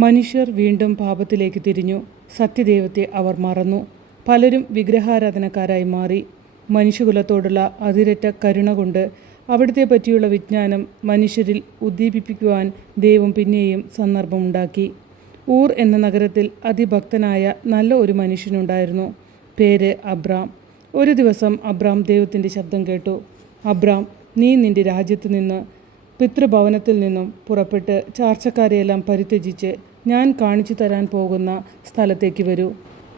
മനുഷ്യർ വീണ്ടും പാപത്തിലേക്ക് തിരിഞ്ഞു. സത്യദൈവത്തെ അവർ മറന്നു. പലരും വിഗ്രഹാരാധനക്കാരായി മാറി. മനുഷ്യകുലത്തോടുള്ള അതിരറ്റ കരുണ കൊണ്ട് അവിടുത്തെ പറ്റിയുള്ള വിജ്ഞാനം മനുഷ്യരിൽ ഉദ്ദീപിപ്പിക്കുവാൻ ദൈവം പിന്നെയും സന്ദർഭമുണ്ടാക്കി. ഊർ എന്ന നഗരത്തിൽ അതിഭക്തനായ നല്ല ഒരു മനുഷ്യനുണ്ടായിരുന്നു. പേര് അബ്രാം. ഒരു ദിവസം അബ്രാം ദൈവത്തിന്റെ ശബ്ദം കേട്ടു. അബ്രാം നീ നിന്റെ രാജ്യത്ത് നിന്ന് പിതൃഭവനത്തിൽ നിന്നും പുറപ്പെട്ട് ചാർച്ചക്കാരെയെല്ലാം പരിത്യജിച്ച് ഞാൻ കാണിച്ചു തരാൻ പോകുന്ന സ്ഥലത്തേക്ക് വരൂ.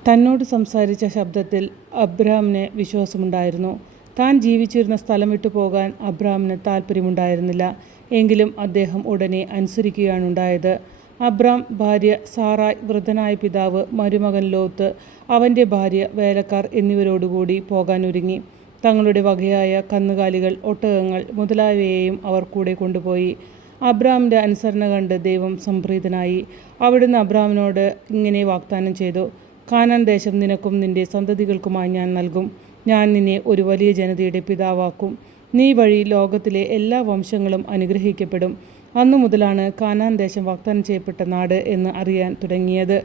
തന്നോട് സംസാരിച്ച ശബ്ദത്തിൽ അബ്രഹാമിന് വിശ്വാസമുണ്ടായിരുന്നു. താൻ ജീവിച്ചിരുന്ന സ്ഥലം വിട്ടു പോകാൻ അബ്രഹാമിന് താല്പര്യമുണ്ടായിരുന്നില്ല എങ്കിലും അദ്ദേഹം ഉടനെ അനുസരിക്കുകയാണ് ഉണ്ടായത്. അബ്രാം ഭാര്യ സാറായ് വൃദ്ധനായ പിതാവ് മരുമകൻ ലോത്ത് അവന്റെ ഭാര്യ വേലക്കാർ എന്നിവരോടുകൂടി പോകാനൊരുങ്ങി. തങ്ങളുടെ വകയായ കന്നുകാലികൾ ഒട്ടകങ്ങൾ മുതലായവയെയും അവർ കൂടെ കൊണ്ടുപോയി. അബ്രാമിന്റെ അനുസരണ കണ്ട് ദൈവം സംപ്രീതനായി. അവിടുന്ന് അബ്രാമിനോട് ഇങ്ങനെ വാഗ്ദാനം ചെയ്തു കാനാൻ ദേശം നിനക്കും നിന്റെ സന്തതികൾക്കുമായി ഞാൻ നൽകും. ഞാൻ നിന്നെ ഒരു വലിയ ജനതയുടെ പിതാവാക്കും. നീ വഴി ലോകത്തിലെ എല്ലാ വംശങ്ങളും അനുഗ്രഹിക്കപ്പെടും. അന്നു മുതലാണ് കാനാൻ ദേശം വാഗ്ദാനം ചെയ്യപ്പെട്ട നാട് എന്ന് അറിയാൻ തുടങ്ങിയത്.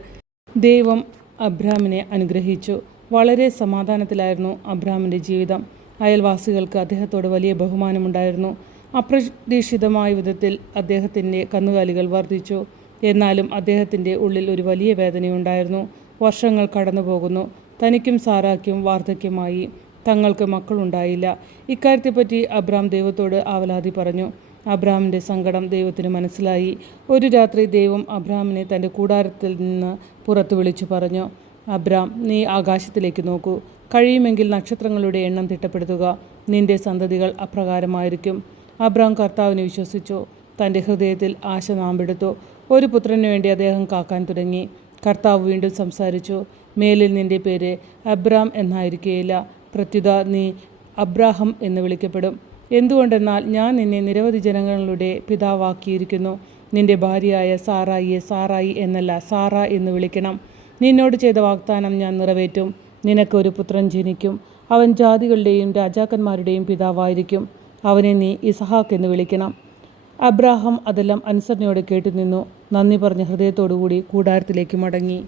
ദൈവം അബ്രാമിനെ അനുഗ്രഹിച്ചു. വളരെ സമാധാനത്തിലായിരുന്നു അബ്രാമിന്റെ ജീവിതം. അയൽവാസികൾക്ക് അദ്ദേഹത്തോട് വലിയ ബഹുമാനമുണ്ടായിരുന്നു. അപ്രതീക്ഷിതമായ വിധത്തിൽ അദ്ദേഹത്തിന്റെ കന്നുകാലികൾ വർദ്ധിച്ചു. എന്നാലും അദ്ദേഹത്തിന്റെ ഉള്ളിൽ ഒരു വലിയ വേദനയുണ്ടായിരുന്നു. വർഷങ്ങൾ കടന്നു പോകുന്നു തനിക്കും സാറാക്കും വാർദ്ധക്യമായി. തങ്ങൾക്ക് മക്കളുണ്ടായില്ല. ഇക്കാര്യത്തെപ്പറ്റി അബ്രാം ദൈവത്തോട് ആവലാതി പറഞ്ഞു. അബ്രാമിന്റെ സങ്കടം ദൈവത്തിന് മനസ്സിലായി. ഒരു രാത്രി ദൈവം അബ്രാമിനെ തന്റെ കൂടാരത്തിൽ നിന്ന് പുറത്തു വിളിച്ചു പറഞ്ഞു. അബ്രാം നീ ആകാശത്തിലേക്ക് നോക്കൂ. കഴിയുമെങ്കിൽ നക്ഷത്രങ്ങളുടെ എണ്ണം തിട്ടപ്പെടുത്തുക. നിന്റെ സന്തതികൾ അപ്രകാരമായിരിക്കും. അബ്രാം കർത്താവിനെ വിശ്വസിച്ചു. തന്റെ ഹൃദയത്തിൽ ആശ നാമ്പെടുത്തു. ഒരു പുത്രന് വേണ്ടി അദ്ദേഹം കാക്കാൻ തുടങ്ങി. കർത്താവ് വീണ്ടും സംസാരിച്ചു. മേലിൽ നിന്റെ പേര് അബ്രാം എന്നായിരിക്കുകയില്ല പ്രത്യുത നീ അബ്രാഹം എന്ന് വിളിക്കപ്പെടും. എന്തുകൊണ്ടെന്നാൽ ഞാൻ നിന്നെ നിരവധി ജനങ്ങളുടെ പിതാവാക്കിയിരിക്കുന്നു. നിന്റെ ഭാര്യയായ സാറായിയെ സാറായി എന്നല്ല സാറ എന്ന് വിളിക്കണം. നിന്നോട് ചെയ്ത വാഗ്ദാനം ഞാൻ നിറവേറ്റും. നിനക്കൊരു പുത്രൻ ജനിക്കും. അവൻ ജാതികളുടെയും രാജാക്കന്മാരുടെയും പിതാവായിരിക്കും. അവനെ നീ ഇസഹാക്ക് എന്ന് വിളിക്കണം. അബ്രാഹാം അതെല്ലാം അനുസരണയോടെ കേട്ടുനിന്നു. നന്ദി പറഞ്ഞ ഹൃദയത്തോടുകൂടി കൂടാരത്തിലേക്ക് മടങ്ങി.